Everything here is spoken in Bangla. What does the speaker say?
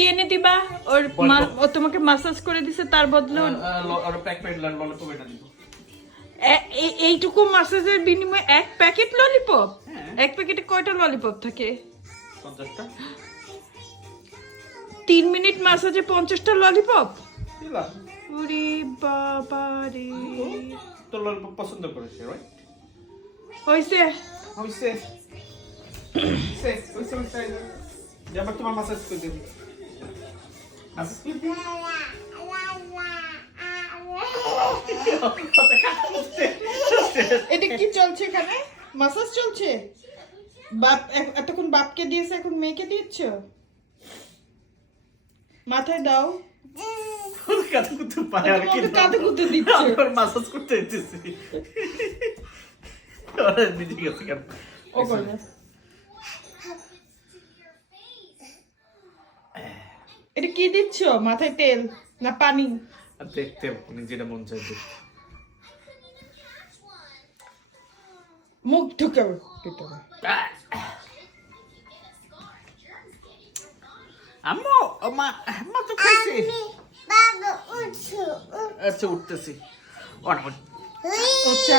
কি এনে দিবা? ও তোমাকে মাসাজ করে দিছে তার বদলে আর প্যাকেট ললিপপ এটা দিব। এইটুকু মাসাজের বিনিময়ে এক প্যাকেট ললিপপ? এক প্যাকেটে কয়টা ললিপপ থাকে? 50টা। 3 মিনিট মাসাজে 50টা ললিপপ? দিলা। ওরে বাবা রে। তো ললিপপ পছন্দ করেছে, রাইট? হইছে। হইছে। হইছে। যাবার তোমার মাসাজ করে দেব। মাসাজ করে দেব। এটা কি চলছে এখানে? মাসাজ চলছে? বাপ এতক্ষণ বাপকে দিয়েছে, এখন মেয়েকে দিচ্ছ? মাথায় দাও। কাঁধে কুতু পায় আর কি কাঁধে কুতু দিচ্ছ। আর মাসাজ করতে দিতেছি। ওরে নিজে গেছে কেন? ও করে। এটা কি দিচ্ছ? মাথায় তেল না পানি? দেখতে নিজেরা মন চাই দেখতে। মুখ ঢুকে ভিতরে। আম্মু মা তো খাইছে। বাবা উঠছো। আচ্ছা উঠতেছি। অন আচ্ছা